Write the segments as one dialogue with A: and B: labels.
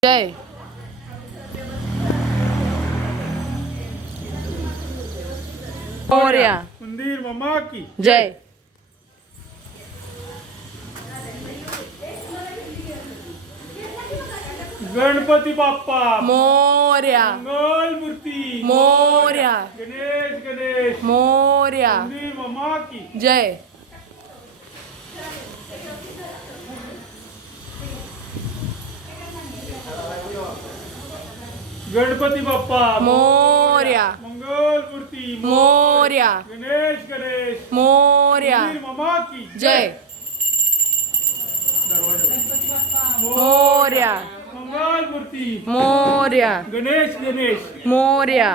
A: जय मोरया
B: मंदिर मम्मा की
A: जय
B: गणपती बाप्पा
A: मोरया
B: मंगल मूर्ती
A: मोरया
B: गणेश गणेश
A: मोरया
B: मंदिर मम्मा की
A: जय
B: गणपती बाप्पा
A: मोरया
B: मंगल मूर्ती
A: मोरया
B: गणेश गणेश
A: मोरया
B: मंदिर मम्मा की
A: जय मोरया
B: मंगल मूर्ती
A: मोरया
B: गणेश गणेश
A: मोरया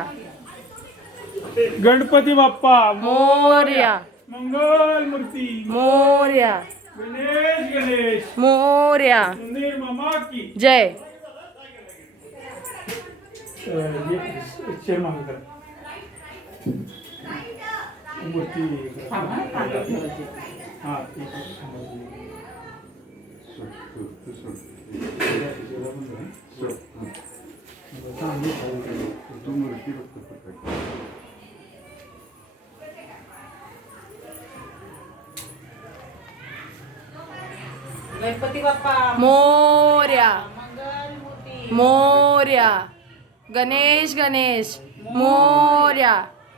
B: गणपती बाप्पा
A: मोरया
B: मंगल मूर्ती
A: मोरया
B: गणेश गणेश
A: मोरया
B: मंदिर मम्मा की
A: जय
B: चेयर मागे कर मूर्ती हां
C: गणपती बाप्पा
A: मोरया
C: मंगल मूर्ती
A: मोरया गणेश गणेश मोरया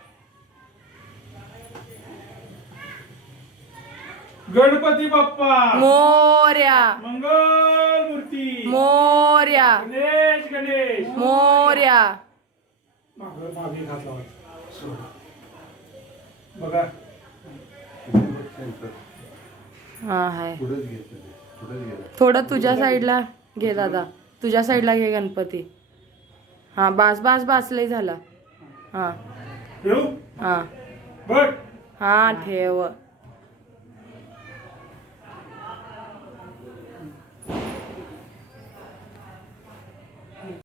B: गणपती बाप्पा
A: मोरया
B: मंगल मूर्ती
A: मोरया
B: गणेश गणेश
A: मोरया
B: मागे घातला बघा
A: हा हाय थोडं तुझ्या साईडला घे दादा तुझ्या साईडला घे गणपती हा बास बास बास लय झाला हा
B: ठेवू
A: हा
B: बघ
A: हा ठेव